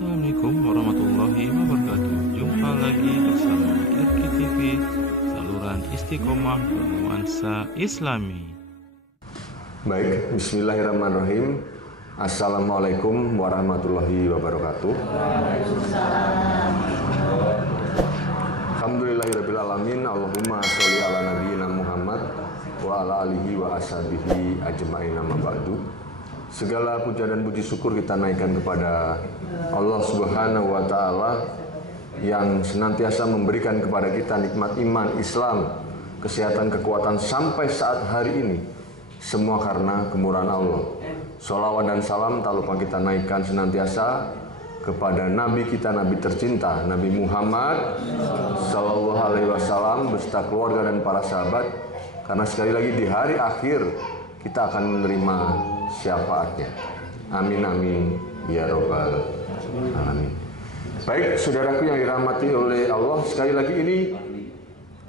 Assalamualaikum warahmatullahi wabarakatuh. Jumpa lagi bersama RQ TV, saluran istiqomah bernuansa Islami. Baik, bismillahirrahmanirrahim. Assalamualaikum warahmatullahi wabarakatuh. Alhamdulillahirabbil alamin. Allahumma sholli ala nabiyyina Muhammad wa ala alihi wa ashabihi ajmain, amma ba'du. Segala puja dan puji syukur kita naikkan kepada Allah Subhanahu wa taala yang senantiasa memberikan kepada kita nikmat iman, Islam, kesehatan, kekuatan sampai saat hari ini. Semua karena kemurahan Allah. Sholawat dan salam tak lupa kita naikkan senantiasa kepada Nabi kita, Nabi tercinta, Nabi Muhammad Sallallahu Alaihi Wasallam beserta keluarga dan para sahabat. Karena sekali lagi di hari akhir kita akan menerima syafaatnya. Amin amin ya robbal alamin. Baik, saudaraku yang dirahmati oleh Allah, sekali lagi ini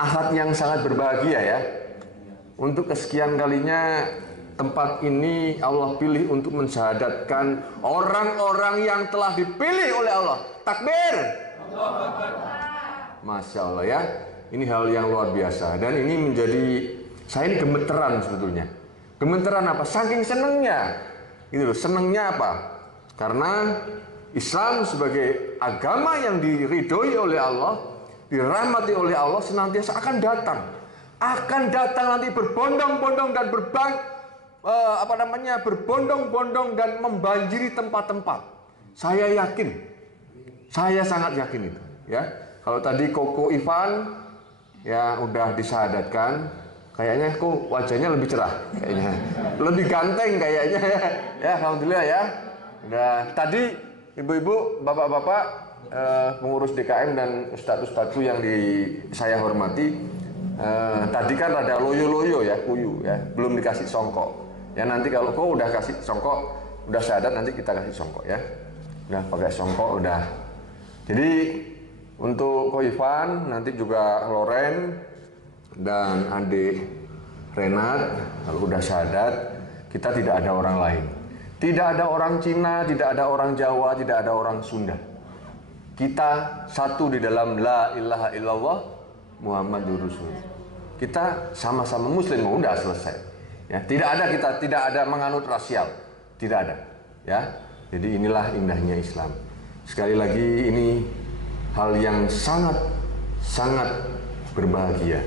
ahad yang sangat berbahagia ya. Untuk kesekian kalinya tempat ini Allah pilih untuk mensyahadatkan orang-orang yang telah dipilih oleh Allah. Takbir. Masya Allah ya. Ini hal yang luar biasa dan ini menjadi, saya ini gemeteran sebetulnya. Gemeteran apa? Saking senengnya. Gitu loh, senengnya apa? Karena Islam sebagai agama yang diridhoi oleh Allah, dirahmati oleh Allah, senantiasa akan datang. Akan datang nanti berbondong-bondong dan berbondong-bondong dan membanjiri tempat-tempat. Saya yakin. Saya sangat yakin itu, ya. Kalau tadi Koko Ivan ya udah disyahadatkan, kayaknya kok wajahnya lebih cerah, kayaknya lebih ganteng kayaknya ya. Ya alhamdulillah ya. Nah tadi ibu-ibu, bapak-bapak, pengurus DKM dan ustadz-ustadzku yang saya hormati, tadi kan ada loyo-loyo ya, kuyu ya, belum dikasih songkok. Ya nanti kalau kau udah kasih songkok, udah syahadat, nanti kita kasih songkok ya. Udah pakai songkok udah. Jadi untuk Ko Ivan, nanti juga Loren dan adik Renat, kalau udah syahadat, kita tidak ada orang lain. Tidak ada orang Cina, tidak ada orang Jawa, tidak ada orang Sunda. Kita satu di dalam la ilaha illallah Muhammadur Rasulullah. Kita sama-sama muslim, udah selesai. Ya, kita tidak ada menganut rasial. Tidak ada, ya. Jadi inilah indahnya Islam. Sekali lagi ini hal yang sangat berbahagia.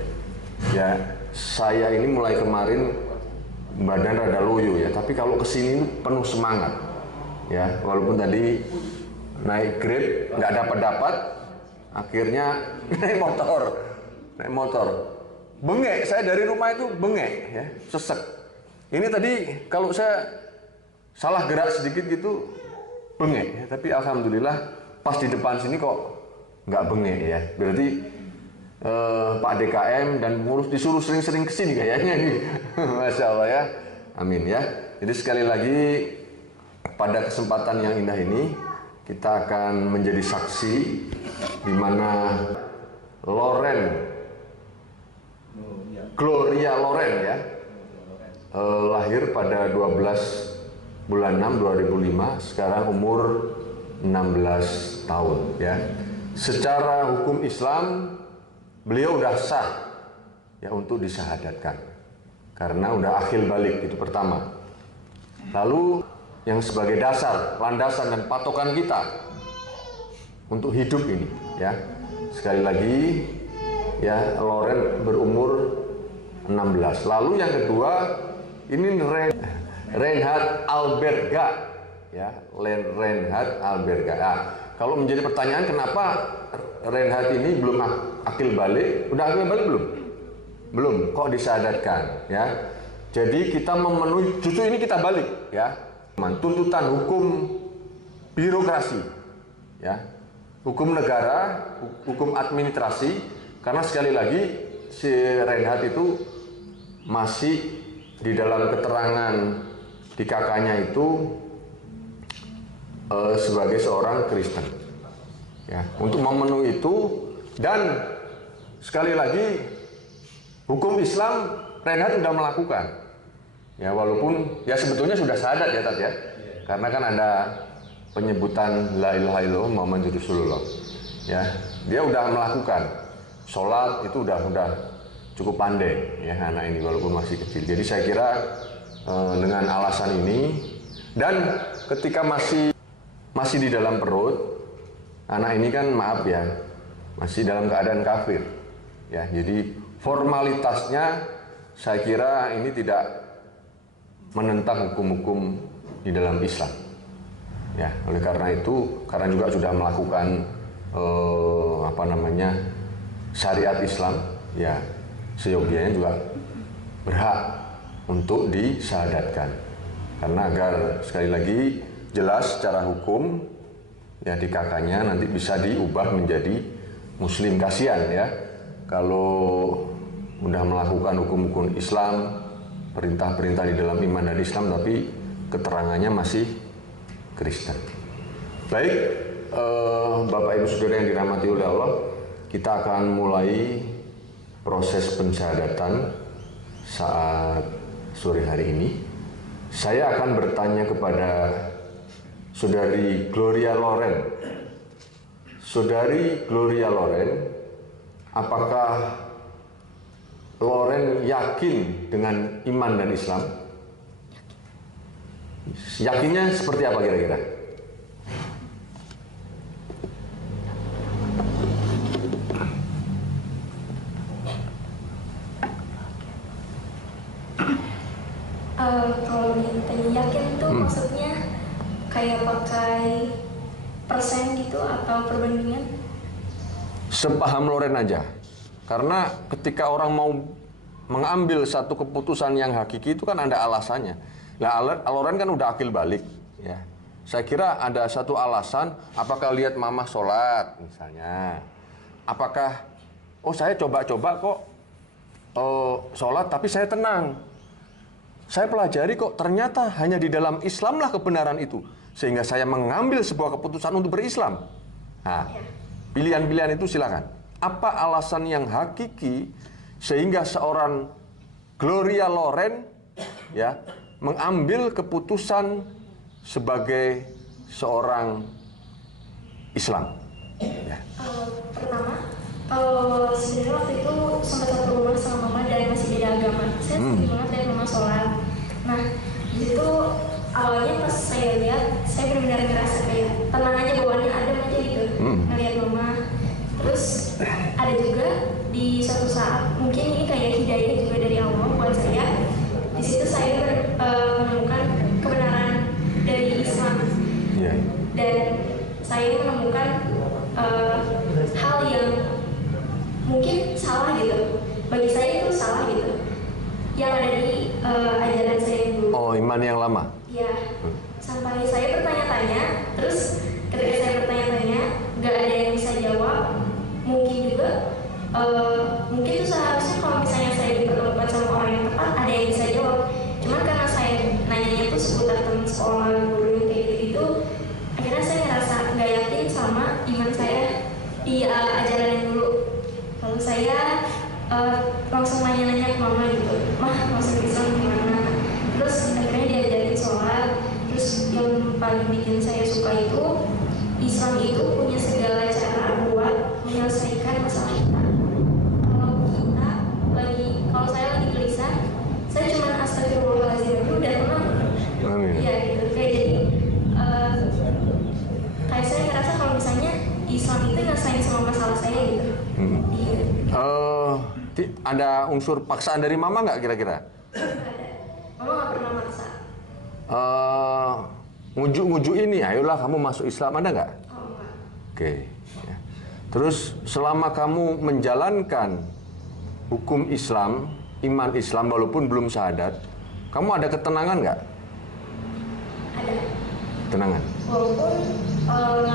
Ya, saya ini mulai kemarin badan rada loyo ya, tapi kalau kesini penuh semangat. Ya, walaupun tadi naik grade nggak dapat, akhirnya naik motor. Bengek, saya dari rumah itu bengek ya, sesek. Ini tadi kalau saya salah gerak sedikit gitu bengek ya, tapi alhamdulillah pas di depan sini kok nggak bengek ya. Berarti Pak DKM dan pengurus disuruh sering-sering kesini kayaknya nih. Masya Allah ya. Amin ya. Jadi sekali lagi pada kesempatan yang indah ini kita akan menjadi saksi di mana Gloria Loren ya, lahir pada 12 bulan 6 2005, sekarang umur 16 tahun ya. Secara hukum Islam beliau udah sah ya untuk disyahadatkan karena udah akhil balik, itu pertama. Lalu yang sebagai dasar, landasan dan patokan kita untuk hidup ini ya, sekali lagi ya, Loren berumur 16. Lalu yang kedua ini Reinhard Alberga ya, Reinhard Alberga. Nah, kalau menjadi pertanyaan kenapa Reinhard ini belum akil balik? Udah akil balik belum? Belum, kok disyahadatkan ya. Jadi kita memenuhi, justru ini kita balik ya. Tuntutan hukum birokrasi ya, hukum negara, hukum administrasi, karena sekali lagi si Reinhard itu masih di dalam keterangan di kakaknya itu sebagai seorang Kristen ya, untuk memenuhi itu. Dan sekali lagi hukum Islam Reinhard sudah melakukan ya, walaupun ya sebetulnya sudah syahadat ya Tat ya, karena kan ada penyebutan la ilaha illallah Muhammad Rasulullah. Ya, dia udah melakukan sholat itu udah cukup pandai ya anak ini walaupun masih kecil. Jadi saya kira dengan alasan ini dan ketika masih di dalam perut anak ini kan maaf ya masih dalam keadaan kafir ya. Jadi formalitasnya saya kira ini tidak menentang hukum-hukum di dalam Islam. Ya, oleh karena itu, karena juga sudah melakukan syariat Islam, ya seyogianya juga berhak untuk disyahadatkan. Karena agar sekali lagi jelas secara hukum, ya di kakaknya nanti bisa diubah menjadi Muslim. Kasihan ya, kalau udah melakukan hukum-hukum Islam, perintah-perintah di dalam iman dan Islam, tapi keterangannya masih Kristen. Baik, Bapak Ibu Saudara yang dirahmati oleh Allah, kita akan mulai proses pensyahadatan saat sore hari ini. Saya akan bertanya kepada Saudari Gloria Loren. Saudari Gloria Loren, apakah Loren yakin dengan iman dan Islam? Yakinnya seperti apa kira-kira? Kalau ditanya yakin itu maksudnya kayak pakai persen gitu atau perbandingan? Sepaham Loren aja. Karena ketika orang mau mengambil satu keputusan yang hakiki itu kan ada alasannya. Nah, Loren kan udah akil balik, ya. Saya kira ada satu alasan, apakah lihat mama sholat misalnya, apakah, saya coba-coba kok sholat tapi saya tenang, saya pelajari kok ternyata hanya di dalam Islam lah kebenaran itu, sehingga saya mengambil sebuah keputusan untuk berislam. Nah, pilihan-pilihan itu silakan. Apa alasan yang hakiki sehingga seorang Gloria Loren ya mengambil keputusan sebagai seorang Islam? Ya. Pertama, sebenarnya waktu itu sempat satu rumah sama mama dan masih beda agama. Saya sedih banget lihat mama sholat. Nah, di situ awalnya pas saya lihat, saya benar-benar ngerasa kayak tenang aja, bawaannya adem aja gitu, ngeliat mama. Terus ada juga di suatu saat, mungkin ini kayak hidayah juga dari Allah buat saya. Di situ saya menemukan kebenaran dari Islam, dan saya menemukan hal yang mungkin salah gitu. Bagi saya itu salah gitu, yang ada di ajaran saya dulu. Oh, iman yang lama? Ya, sampai saya bertanya-tanya. Terus ketika saya bertanya-tanya, nggak ada yang bisa jawab. Mungkin juga, mungkin itu seharusnya kalau misalnya saya dipertemukan sama orang yang tepat, ada yang bisa jawab. Cuman karena saya nanyanya tuh seputar teman sekolah, guru yang kayak gitu, akhirnya saya ngerasa nggak yakin sama iman saya di ajaran yang dulu. Lalu saya langsung nanya-nanya ke mama gitu, "Mah, masuk Islam gimana?" Terus akhirnya diajarin sholat. Terus yang paling bikin saya suka itu, Islam itu punya segala cara buat menyelesaikan masalah kita. Kalau saya lagi gelisah, saya cuma astagfirullahaladzim dulu dan tenang. Iya gitu. Kayak jadi kayak saya ngerasa kalau misalnya Islam itu nyelesain semua masalah saya gitu. Iya. Ada unsur paksaan dari mama nggak kira-kira? Nggak ada. Mama nggak pernah maksa. Ngujuk-ngujuk ini, ayolah kamu masuk Islam, ada nggak? Oh, enggak. Oke. Ya. Terus selama kamu menjalankan hukum Islam, iman Islam walaupun belum syahadat, kamu ada ketenangan nggak? Ada. Tenangan. Walaupun kalau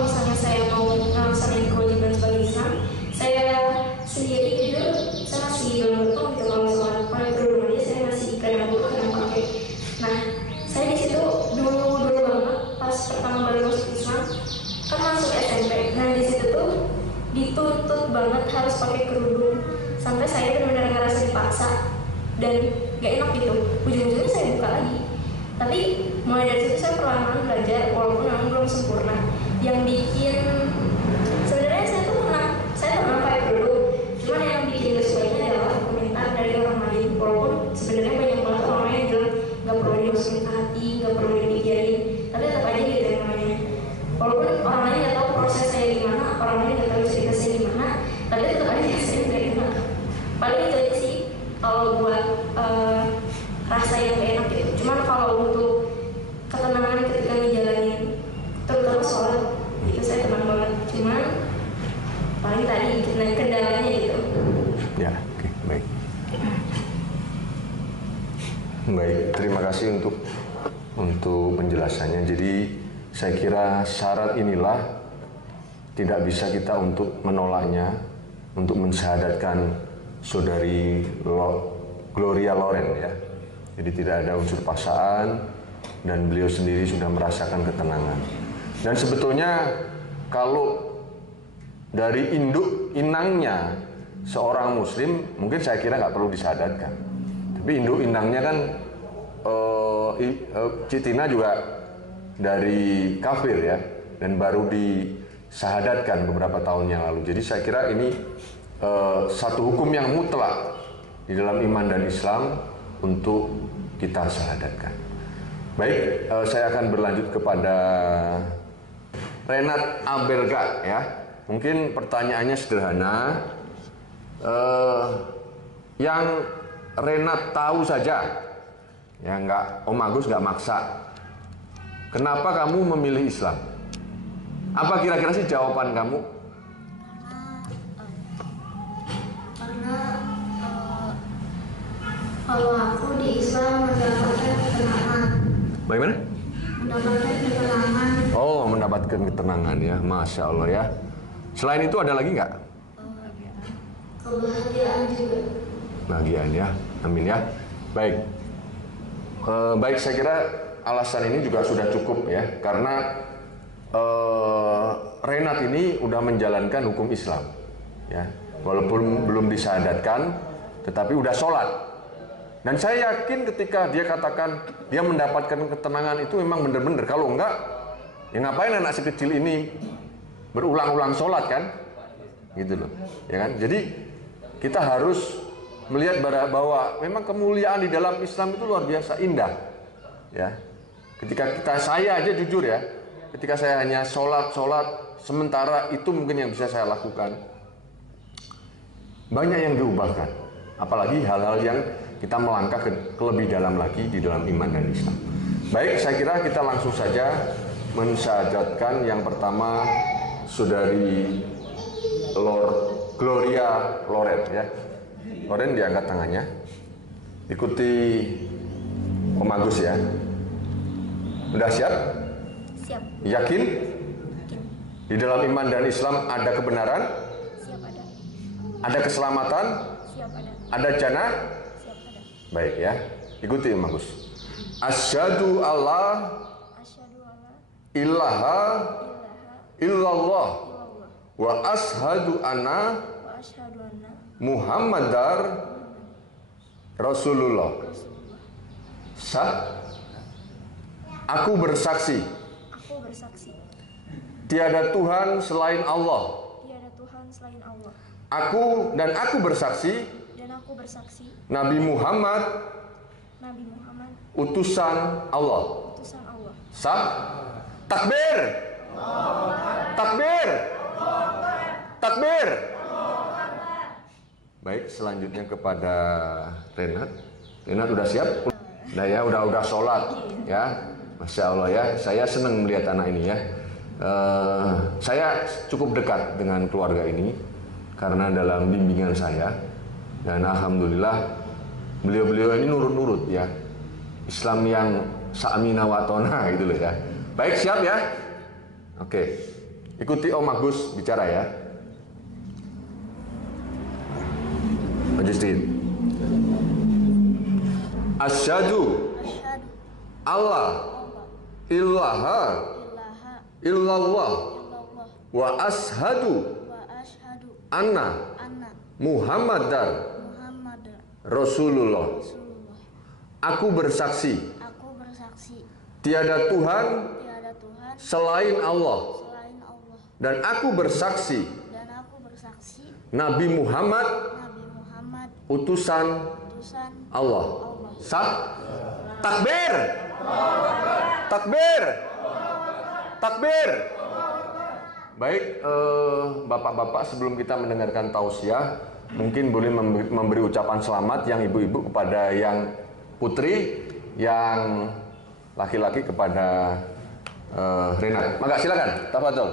misalnya saya mau ngelaksanain kewajiban sebagai Islam, saya sendiri jujur saya masih belum bertemu gitu. Kalau soal pakai kerudung aja saya masih kadang pakai. Nah, saya di situ dulu banget pas pertama baru masuk Islam, kan masuk SMP. Nah, di situ tuh dituntut banget harus pakai kerudung, sampai saya benar-benar ngerasa dipaksa dan gak enak gitu. Ujung-ujungnya saya buka lagi. Tapi mulai dari situ saya perlahan-lahan dimasukin ke hati, nggak perlu dipikirin, tapi tetap aja gitu yang namanya. Walaupun orang lain nggak tahu proses saya gimana, orang lain nggak tahu cerita saya gimana, tapi tetap aja saya nggak enak. Paling itu aja sih kalau buat rasa yang gak enak gitu. Cuman kalau untuk ketenangan ketika ngejalanin terutama sholat itu saya tenang banget. Cuman paling tadi kendalanya gitu. Ya, oke, baik. Baik, terima kasih untuk penjelasannya. Jadi saya kira syarat inilah tidak bisa kita untuk menolaknya, untuk mensyahadatkan saudari Gloria Loren ya. Jadi tidak ada unsur paksaan dan beliau sendiri sudah merasakan ketenangan. Dan sebetulnya kalau dari induk inangnya seorang muslim mungkin saya kira nggak perlu disyahadatkan. Tapi induk inangnya kan Citina juga dari kafir ya, dan baru disyahadatkan beberapa tahun yang lalu. Jadi saya kira ini satu hukum yang mutlak di dalam iman dan Islam untuk kita syahadatkan. Baik, saya akan berlanjut kepada Renat Abelga ya. Mungkin pertanyaannya sederhana. Yang Renat tahu saja, ya nggak, Om Agus nggak maksa. Kenapa kamu memilih Islam? Apa kira-kira sih jawaban kamu? Karena kalau aku di Islam mendapatkan ketenangan. Bagaimana? Mendapatkan ketenangan. Oh, mendapatkan ketenangan ya, Masya Allah ya. Selain itu ada lagi nggak? Kebahagiaan juga. Bahagiaan ya, amin ya. Baik, baik saya kira alasan ini juga sudah cukup ya, karena Renat ini udah menjalankan hukum Islam ya, walaupun belum disyahadatkan, tetapi udah sholat. Dan saya yakin ketika dia katakan dia mendapatkan ketenangan itu memang benar-benar. Kalau enggak, ya ngapain anak sekecil ini berulang-ulang sholat kan? Gitu loh, ya kan? Jadi kita harus melihat bahwa memang kemuliaan di dalam Islam itu luar biasa indah, ya. Ketika saya aja jujur ya, ketika saya hanya sholat sementara itu mungkin yang bisa saya lakukan, banyak yang diubahkan. Apalagi hal-hal yang kita melangkah ke lebih dalam lagi di dalam iman dan Islam. Baik, saya kira kita langsung saja mensyahadatkan yang pertama saudari Gloria Loren ya. Loren diangkat tangannya. Ikuti Om Agus ya. Udah siap? Siap. Yakin? Yakin. Di dalam iman dan Islam ada kebenaran? Siap ada. Ada keselamatan? Siap ada. Ada jannah? Siap ada. Baik ya. Ikuti Om Agus. Asyhadu Allah Asyhadu alla ilaha ilaha illallah illallah wa ashadu anna wa asyhadu anna Muhammadar Rasulullah. Rasulullah. Sah. Aku bersaksi Aku bersaksi tiada Tuhan selain Allah. tiada Tuhan selain Allah. Aku bersaksi Dan aku bersaksi Nabi Muhammad Nabi Muhammad utusan Allah. utusan Allah. Sah. Takbir. Takbir. Takbir. Baik, selanjutnya kepada Renat. Renat udah siap? Nah ya, udah sholat ya. Masya Allah ya, saya senang melihat anak ini ya. Saya cukup dekat dengan keluarga ini karena dalam bimbingan saya, dan alhamdulillah beliau-beliau ini nurut-nurut ya. Islam yang sa'amina wa tona gitu loh ya. Baik, siap ya? Oke. Ikuti Om Agus bicara ya. Majestin. Asyhadu Asyhadu Allah ilaha ilaha illallah illallah wa ashadu wa asyhadu anna anna Muhammadar Muhammadar Rasulullah. Rasulullah. Aku bersaksi Aku bersaksi tiada Tuhan tiada Tuhan selain Allah, selain Allah, dan aku bersaksi dan aku bersaksi Nabi Muhammad Nabi Muhammad utusan utusan Allah. Sah. Takbir. Takbir. Takbir. Baik, bapak-bapak, sebelum kita mendengarkan tausiah, mungkin boleh memberi ucapan selamat yang ibu-ibu kepada yang putri, yang laki-laki kepada Renat. Maka silakan, tafadhol.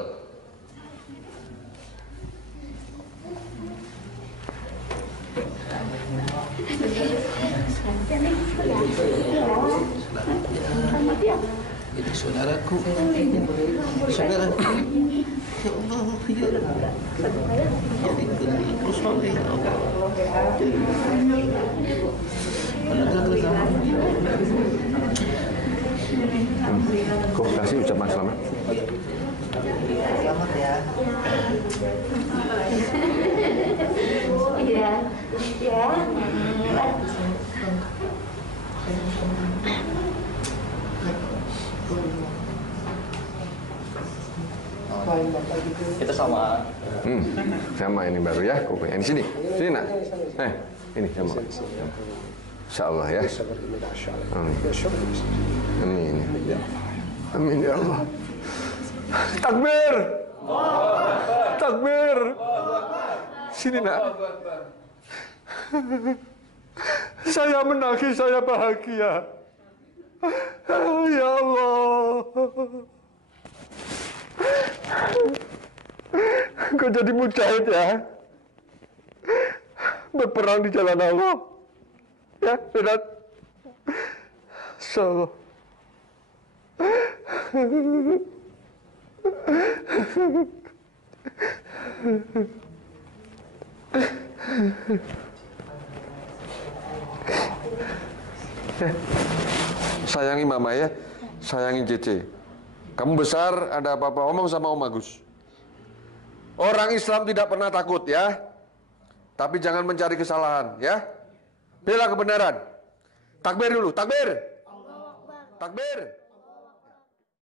Itu saudaraku, saudaraku. Ya Allah, ya jadi terus soleh. Kau kasih ucapan selamat. Selamat ya. Iya. Ya. Kita sama. Sama ini baru ya. Kau yang di sini. Sini nak. Ini sama. Insyaallah ya. Amin. Amin. Amin ya Allah. Takbir. Takbir. Sini nak. Saya menangis, saya bahagia. Ya Allah. Kau jadi mujahid ya. Berperang di jalan Allah. Ya, Renat. Insyaallah. Sayangi mama ya, sayangi Cece. Kamu besar, ada apa-apa omong sama Om Agus. Orang Islam tidak pernah takut ya, tapi jangan mencari kesalahan ya. Bela kebenaran. Takbir dulu, takbir. Takbir.